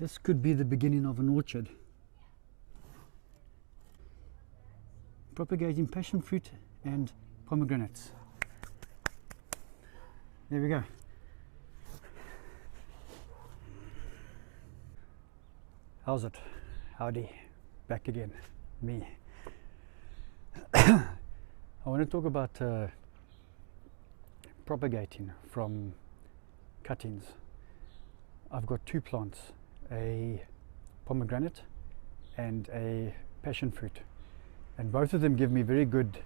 This could be the beginning of an orchard. Propagating passion fruit and pomegranates. There we go. How's it? Howdy. Back again. Me. I want to talk about propagating from cuttings. I've got two plants, a pomegranate and a passion fruit, and both of them give me very good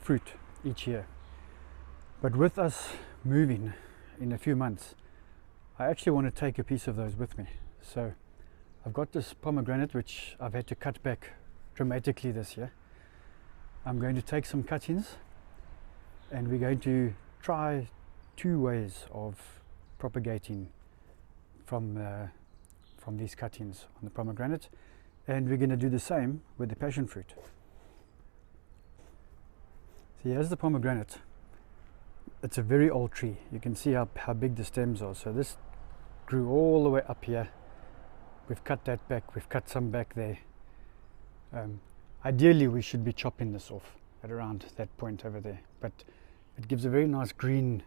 fruit each year. But with us moving in a few months, I actually want to take a piece of those with me. So I've got this pomegranate which I've had to cut back dramatically this year. I'm going to take some cuttings and we're going to try two ways of propagating from these cuttings on the pomegranate, and we're going to do the same with the passion fruit. So here's the pomegranate. It's a very old tree. You can see how big the stems are. So this grew all the way up here. We've cut that back, we've cut some back there. Ideally we should be chopping this off at around that point over there, but it gives a very nice green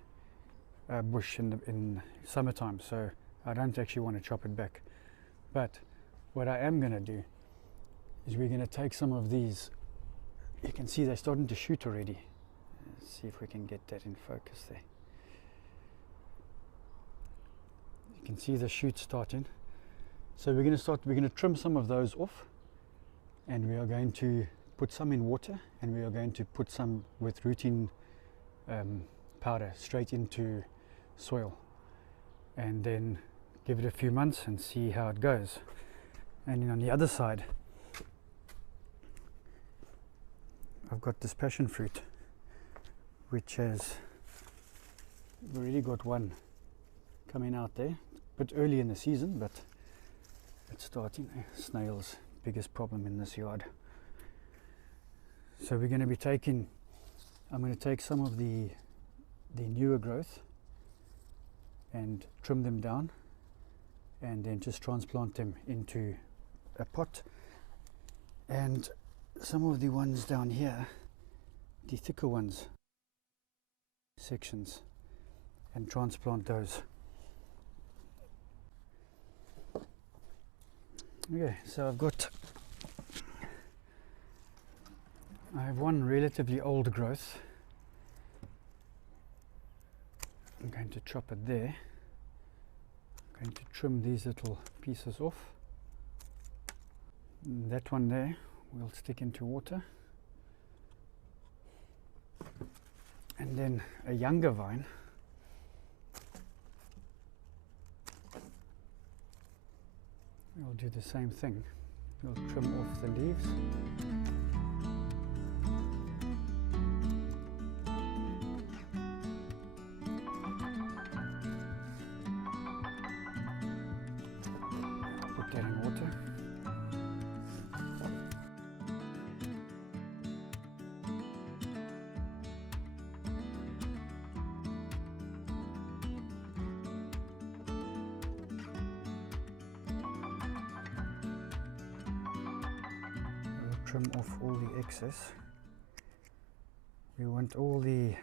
bush in summertime, so I don't actually want to chop it back. But what I am going to do is we're going to take some of these. You can see they're starting to shoot already. Let's see if we can get that in focus there. You can see the shoots starting. So we're going to trim some of those off, and we are going to put some in water, and we are going to put some with rooting powder straight into soil, and then give it a few months and see how it goes. And then on the other side I've got this passion fruit, which has already got one coming out there, a bit early in the season, but it's starting. Snails, biggest problem in this yard. So we're going to be taking, I'm going to take some of the newer growth and trim them down, and then just transplant them into a pot, and some of the ones down here, the thicker ones, sections, and transplant those. Okay, so I have one relatively old growth. I'm going to chop it there. I'm going to trim these little pieces off. And that one there will stick into water. And then a younger vine. We'll do the same thing. We'll trim off the leaves. Put that in water. Trim off all the excess. We want all the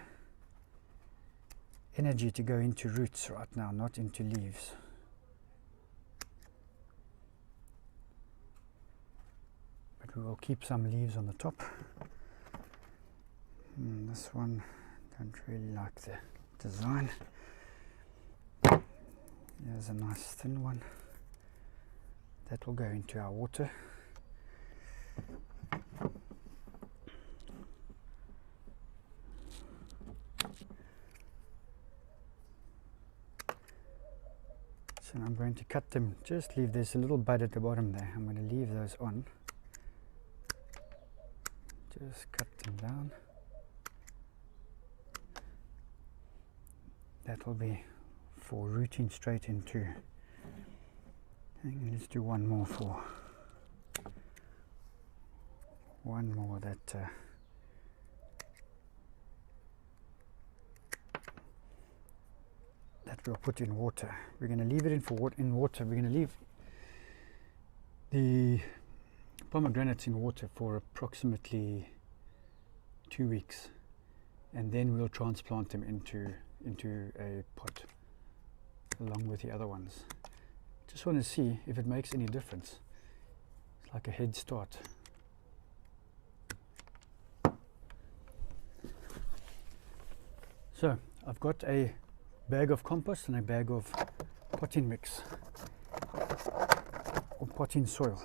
energy to go into roots right now, not into leaves. But we will keep some leaves on the top. This one, don't really like the design. Here's a nice thin one. That will go into our water. So I'm going to cut them, just leave, there's a little bud at the bottom there, I'm going to leave those on. Just cut them down. That will be for rooting straight into, and let's do one more that that we'll put in water. We're going to leave it in water. We're going to leave the pomegranates in water for approximately 2 weeks, and then we'll transplant them into a pot along with the other ones. Just want to see if it makes any difference. It's like a head start. So I've got a bag of compost and a bag of potting mix or potting soil,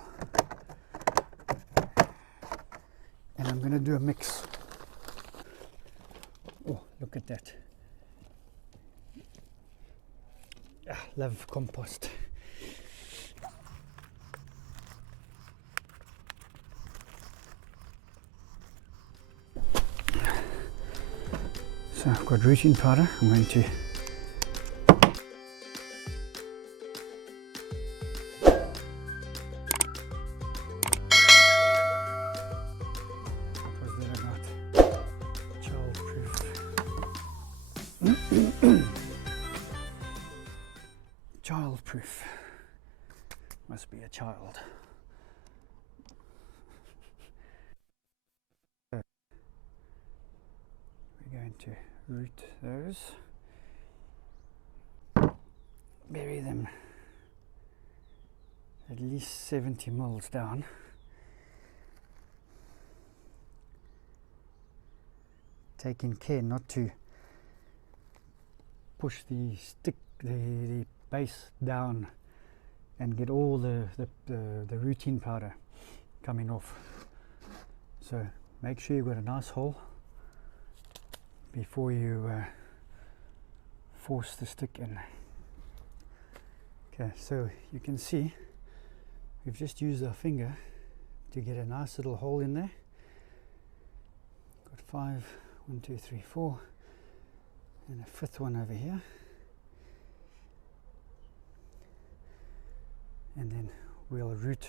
and I'm going to do a mix. Oh, look at that. Love compost. So I've got routine powder. I'm going to childproof. Must be a child. So we're going to root those, bury them at least 70 mils down. Taking care not to push the stick, the base down and get all the routine powder coming off. So make sure you've got a nice hole before you force the stick in. Okay, so you can see we've just used our finger to get a nice little hole in there. Got 5, 1, 2, 3, 4, and a fifth one over here. And then we'll root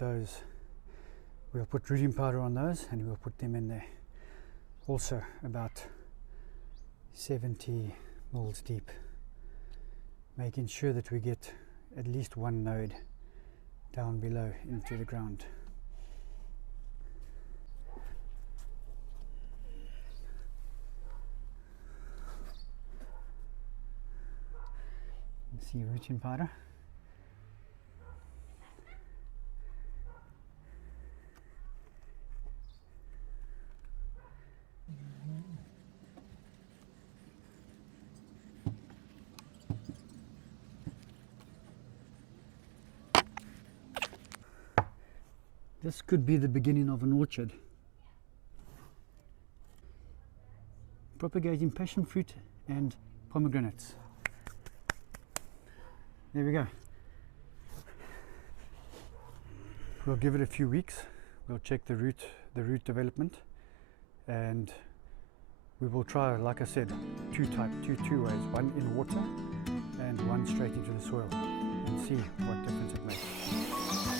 those. We'll put rooting powder on those, and we'll put them in there. Also about 70 mils deep, making sure that we get at least one node down below into the ground. You see rooting powder. This could be the beginning of an orchard. Propagating passion fruit and pomegranates. There we go. We'll give it a few weeks. We'll check the root development, and we will try, like I said, two ways. One in water and one straight into the soil, and see what difference it makes.